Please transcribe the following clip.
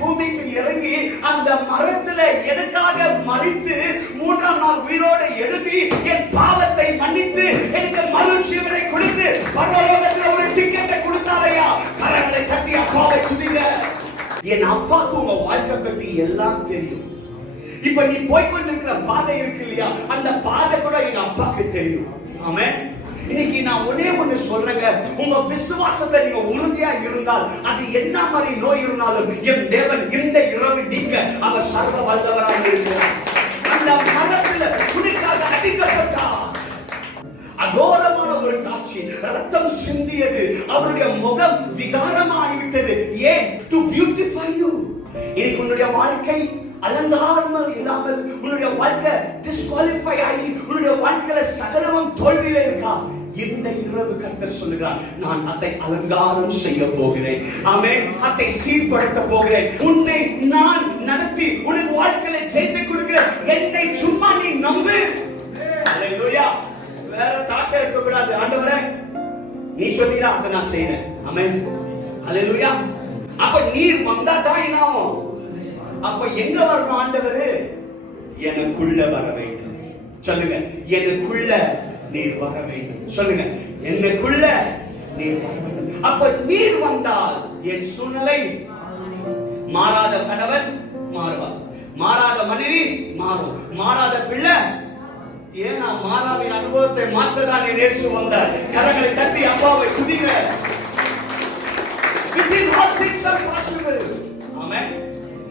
பூமிக்கு இறங்கி அந்த மரத்துல எதுக்காக மறித்து 3ஆம் நாள் உயிரோடு எழுப்பி என் பாவத்தை மன்னித்து எனக்கு மறுஜீவனை கொடுத்து பரலோகத்துல ஒரு டிக்கெட்டை கொடுத்தாரையா. கரங்களை தட்டி அப்பாவை துதிங்க. என் அப்பாவுக்கு உங்க வாழ்க்கை பற்றி எல்லாம் தெரியும். இப்ப நீ போய்கொண்டிருக்கிற பாதை இருக்கு இல்லையா, அந்த பாதை கூட எங்க அப்பாவுக்கு தெரியும். ஆமென். இன்னைக்கு நான் ஒண்ணு சொல்றேங்க, உங்க விசுவாசத்தை நீங்க உறுதியா இருந்தால் அது என்ன மாதிரி நோய் இருந்தாலும் என் தேவன் இந்த இரவு நீக்க அவர் சர்வ வல்லவராக இருக்கிறார். அந்த மரத்துல புலிக்காக அடிக்கப்பட்டார். அகோரமான ஒரு காட்சி, ரத்தம் சிந்தியது, அவருடைய முகம் விகாரமாகிவிட்டது. ஏன்? To beautify you. இன்னைக்கு உன்னுடைய வாழ்க்கை அலங்காரமாக இல்லாமல் உன்னுடைய வாழ்க்கை டிஸ்குவாலிஃபை ஆகி உன்னுடைய வாழ்க்கையில சகலமும் தோல்வியில இருக்கா? இந்த இரவு கர்த்தர் சொல்லுகிறார், நான் அதை அலங்காரம் செய்ய போகிறேன். ஆமென். அதை சீர்படுத்த போகிறேன். உன்னை நான் நடத்தி உனக்கு வாழ்க்கையில ஜெயித்து கொடுக்கிறேன். என்னை சும்மா நீ நம்பு. ஹalleluya. வேற தாட்டே இருக்க கூடாது. ஆண்டவரே நீ சொல்லிடா, அதை நான் செய்றேன். ஆமென். ஹalleluya. அப்ப நீர் வந்தா தான் என்ன ஆகும்? அப்ப எங்க வரணும்? ஆண்டவரே எனக்குள்ள வர வேண்டும். சொல்லுங்க, எனக்குள்ள நீர் வர வேண்டும். சொல்லுங்க, எனக்குள்ள நீர் வர வேண்டும். அப்ப நீர் வந்தால் என் சூழ்நிலை மாறாத. கணவன் மாறுவார், மாறாத மனைவி மாறும், மாறாத பிள்ளை. ஏன்னா மாறாவின் அனுபவத்தை மாற்றதான் இயேசு வந்தார். கரங்களை தட்டி அப்பாவை துதிங்க. All things are possible. Amen.